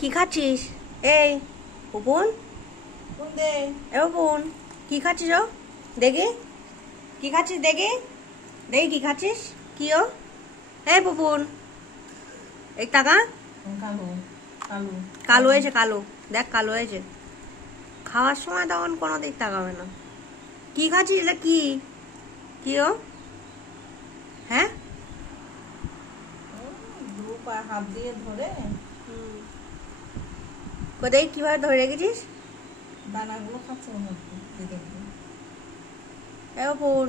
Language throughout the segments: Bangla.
কি খাচ্ছিস? এই উপন। এ উপন কি খাচ্ছিস ও? দেখি। কি খাচ্ছিস দেখি। দেখি কি খাচ্ছিস। কি ও? এই পুপুন এই টাকা। কালো। হয়েছে কালো। দেখ কালো হয়েছে। খাওয়ার সময় তখন কোনো দিক তাকাবে না। কি খাচ্ছিস এটা কি? কি ও? হ্যাঁ? হাত দিয়ে ধরে। কোথায় কীভাবে ধরে রেখেছিস? দানাগুলো খাচ্ছে এ বোন।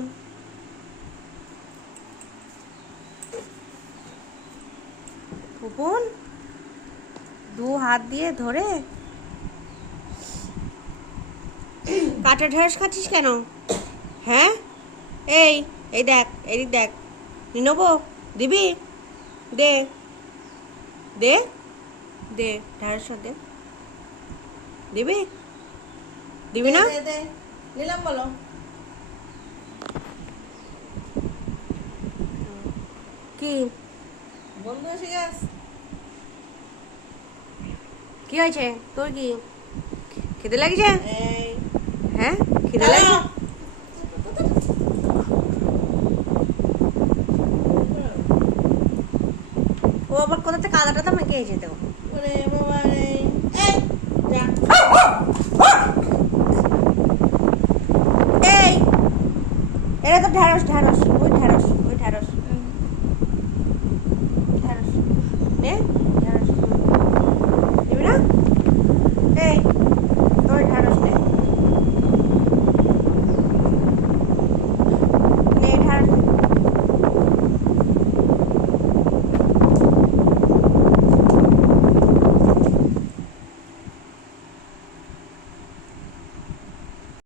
দু হাত দিয়ে ধরে। কাটা ঢেঁড়স খাচ্ছিস কেন? হ্যাঁ? এই এই দেখ এদিক দেখ। নেব দিবি? দে। দে? দে ঢেঁড়স দে। দিবি? দিবি না। নিলাম বলো। কি? বন্ধু এসে গেছ। কি হয়েছে? তোর কি? খিদে লাগছে? হ্যাঁ? খিদে লাগছে? ও আবার কোথা থেকে আদা টাদা মেখে এসে দেখো ওরে এটা তো ঢ্যাঁড়স ঢ্যাঁড়স ওই ঢ্যাঁড়স ওই ঢ্যাঁড়স ঢ্যাঁড়স নে